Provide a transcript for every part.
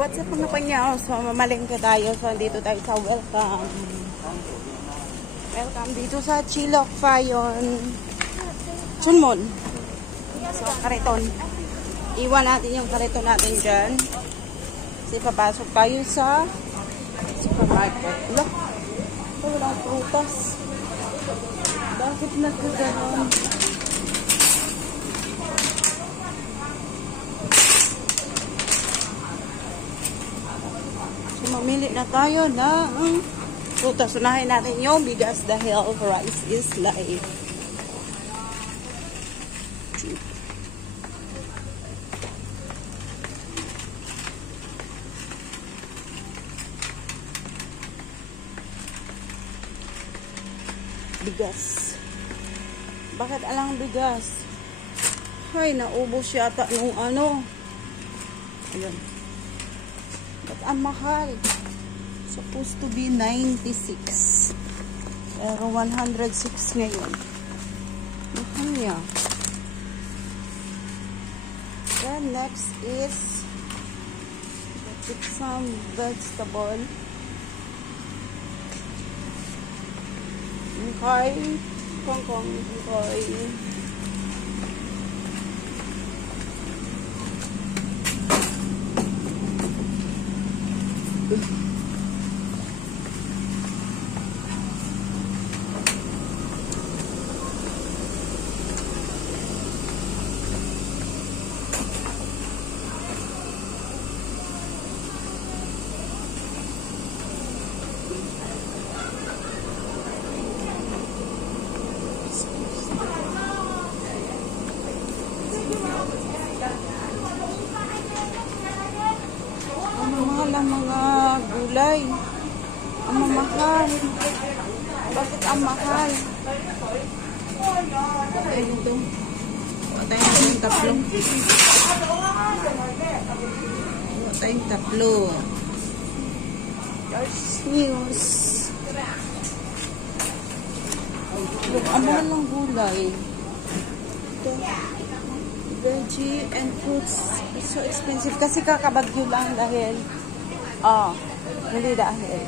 What's up mga panyaw? So, mamalengke tayo. So, dito tayo sa welcome. Welcome dito sa Chilok Fayon. Chunmon. So, kariton. Iwan natin yung kariton natin dyan. Kasi papasok tayo sa supermarket. Look. Ito, walang prutas. Bakit nagkaganon? Mamili na tayo ng prutas. Unahin natin yung bigas dahil rice is life. Bigas. Bakit alang bigas? Ay, naubos yata nung ano. Ayun. Ba't ang mahal? Supposed to be 96. Pero 106 ngayon. Mahal niya. Then next is pick some vegetable. Okay. Kangkong. Okay. Ang mga gulay. Ang mamahal. Bakit ang mahal? Ay, ito. Patay natin yung taplo. Patay yung taplo. There's news. Ang mahal ng gulay. Ito. Veggie and fruits. It's so expensive. Kasi kakabagyo lang dahil hindi dahil.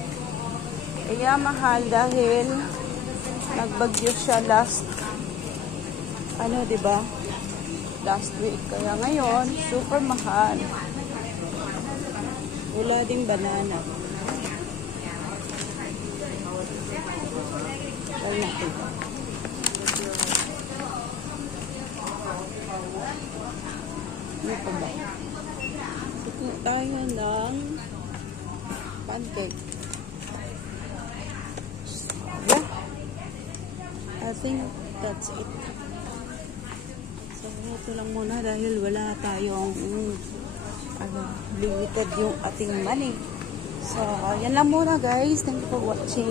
Kaya mahal dahil nagbagyo siya last diba? Last week. Kaya ngayon, super mahal. Wala ding banana. Try natin. Ano pa ba? Ito tayo ng pancake. Yeah. I think that's it. So, ito lang muna dahil wala tayong limited yung ating money. So, yan lang muna guys. Thank you for watching.